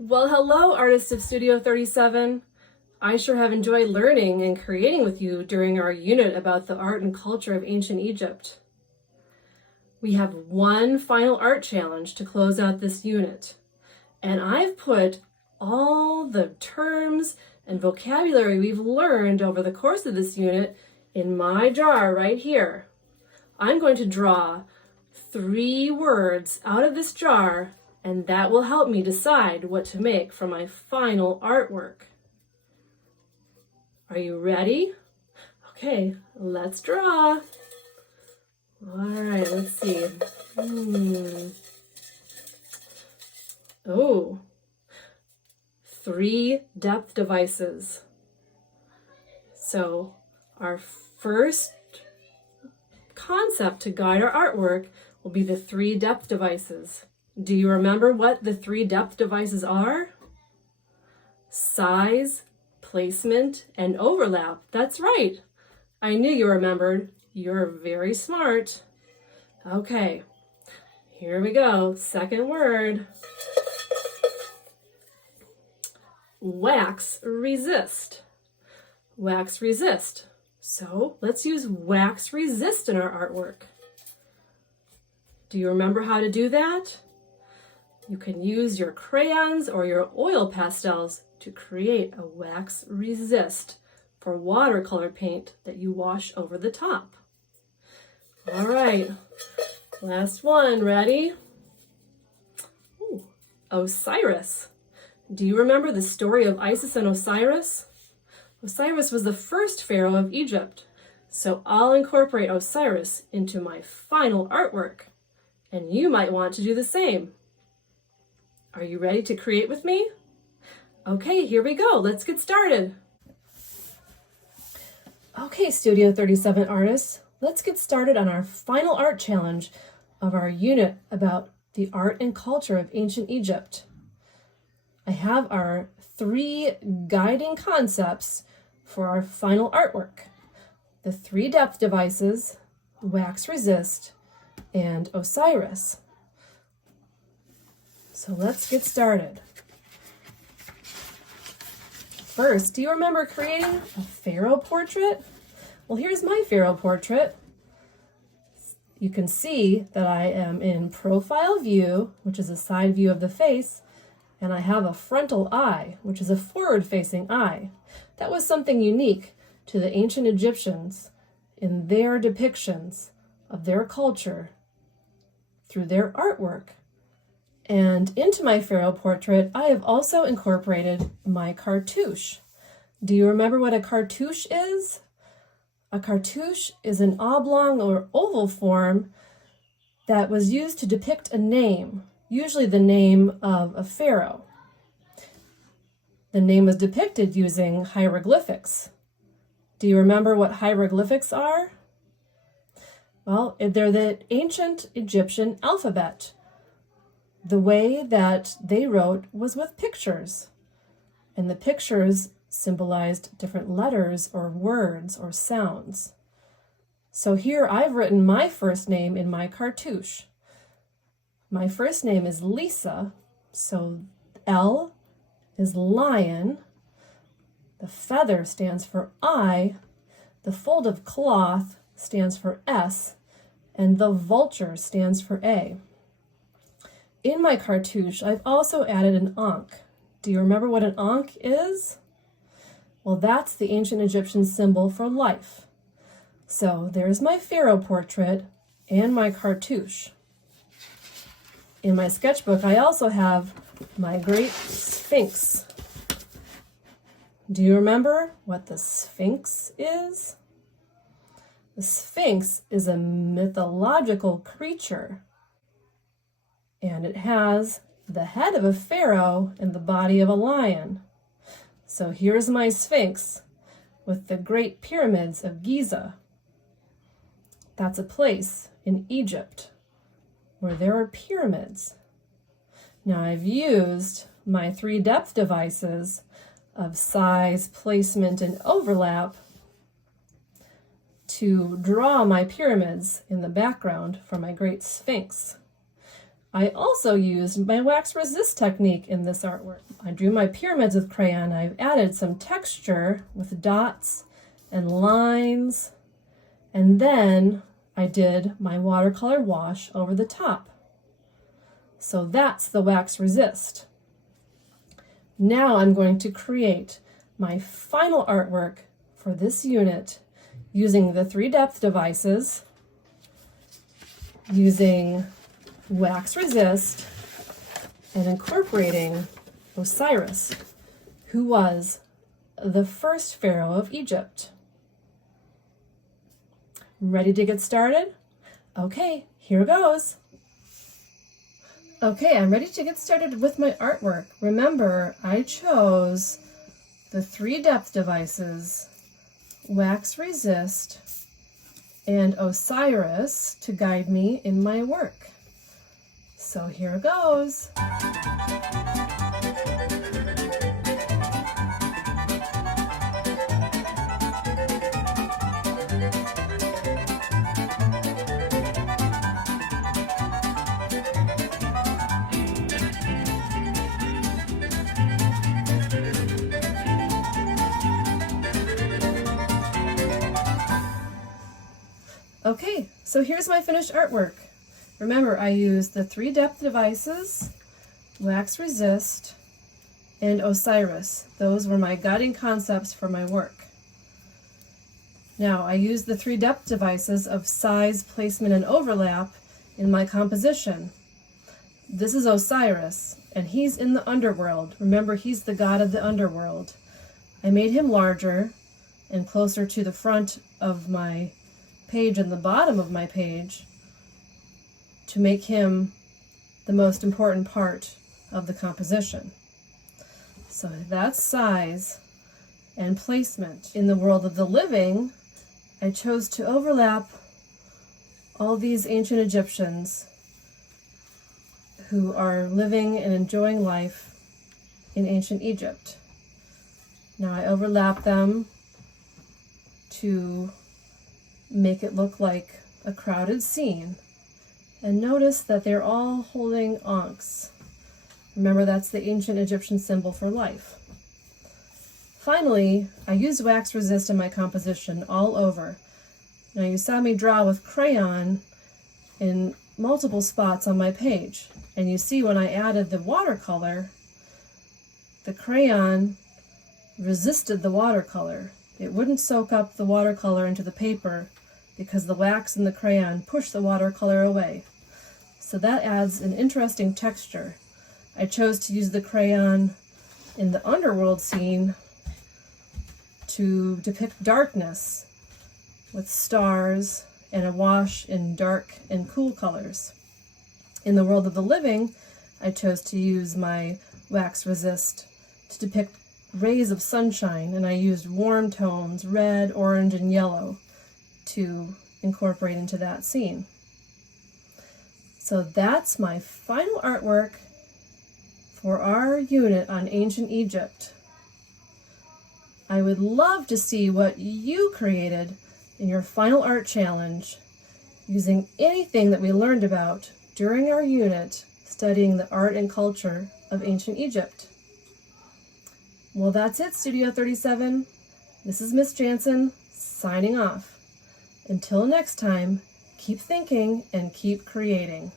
Well, hello, artists of Studio 37. I sure have enjoyed learning and creating with you during our unit about the art and culture of ancient Egypt. We have one final art challenge to close out this unit, and I've put all the terms and vocabulary we've learned over the course of this unit in my jar right here. I'm going to draw 3 words out of this jar, and that will help me decide what to make for my final artwork. Are you ready? Okay, let's draw. All right, let's see. Oh, 3 depth devices. So our first concept to guide our artwork will be the 3 depth devices. Do you remember what the 3 depth devices are? Size, placement, and overlap. That's right. I knew you remembered. You're very smart. Okay, here we go. Second word. Wax resist. Wax resist. So let's use wax resist in our artwork. Do you remember how to do that? You can use your crayons or your oil pastels to create a wax resist for watercolor paint that you wash over the top. All right, last one, ready? Ooh, Osiris. Do you remember the story of Isis and Osiris? Osiris was the first pharaoh of Egypt, so I'll incorporate Osiris into my final artwork, and you might want to do the same. Are you ready to create with me? Okay, here we go. Let's get started. Okay, Studio 37 artists, let's get started on our final art challenge of our unit about the art and culture of ancient Egypt. I have our 3 guiding concepts for our final artwork. The 3 depth devices, wax resist, and Osiris. So let's get started. First, do you remember creating a pharaoh portrait? Well, here's my pharaoh portrait. You can see that I am in profile view, which is a side view of the face, and I have a frontal eye, which is a forward-facing eye. That was something unique to the ancient Egyptians in their depictions of their culture through their artwork. And into my pharaoh portrait, I have also incorporated my cartouche. Do you remember what a cartouche is? A cartouche is an oblong or oval form that was used to depict a name, usually the name of a pharaoh. The name was depicted using hieroglyphics. Do you remember what hieroglyphics are? Well, they're the ancient Egyptian alphabet. The way that they wrote was with pictures, and the pictures symbolized different letters or words or sounds. So here I've written my first name in my cartouche. My first name is Lisa, so L is lion, the feather stands for I, the fold of cloth stands for S, and the vulture stands for A. In my cartouche, I've also added an ankh. Do you remember what an ankh is? Well, that's the ancient Egyptian symbol for life. So there's my pharaoh portrait and my cartouche. In my sketchbook, I also have my great Sphinx. Do you remember what the Sphinx is? The Sphinx is a mythological creature, and it has the head of a pharaoh and the body of a lion. So here's my Sphinx with the Great Pyramids of Giza. That's a place in Egypt where there are pyramids. Now I've used my 3 depth devices of size, placement, and overlap to draw my pyramids in the background for my great Sphinx. I also used my wax resist technique in this artwork. I drew my pyramids with crayon. I've added some texture with dots and lines, and then I did my watercolor wash over the top. So that's the wax resist. Now I'm going to create my final artwork for this unit using the 3 depth devices, using wax resist, and incorporating Osiris, who was the first pharaoh of Egypt. Ready to get started? Okay, here goes. Okay, I'm ready to get started with my artwork. Remember, I chose the 3 depth devices, wax resist, and Osiris to guide me in my work. So here goes. Okay, so here's my finished artwork. Remember, I used the 3 depth devices, wax resist, and Osiris. Those were my guiding concepts for my work. Now, I used the 3 depth devices of size, placement, and overlap in my composition. This is Osiris, and he's in the underworld. Remember, he's the god of the underworld. I made him larger and closer to the front of my page and the bottom of my page to make him the most important part of the composition. So that's size and placement. In the world of the living, I chose to overlap all these ancient Egyptians who are living and enjoying life in ancient Egypt. Now I overlap them to make it look like a crowded scene. And notice that they're all holding ankhs. Remember, that's the ancient Egyptian symbol for life. Finally, I used wax resist in my composition all over. Now you saw me draw with crayon in multiple spots on my page. And you see when I added the watercolor, the crayon resisted the watercolor. It wouldn't soak up the watercolor into the paper because the wax and the crayon push the watercolor away. So that adds an interesting texture. I chose to use the crayon in the underworld scene to depict darkness with stars and a wash in dark and cool colors. In the world of the living, I chose to use my wax resist to depict rays of sunshine, and I used warm tones, red, orange, and yellow, to incorporate into that scene. So that's my final artwork for our unit on ancient Egypt. I would love to see what you created in your final art challenge using anything that we learned about during our unit studying the art and culture of ancient Egypt. Well, that's it, Studio 37. This is Miss Jansen signing off. Until next time, keep thinking and keep creating.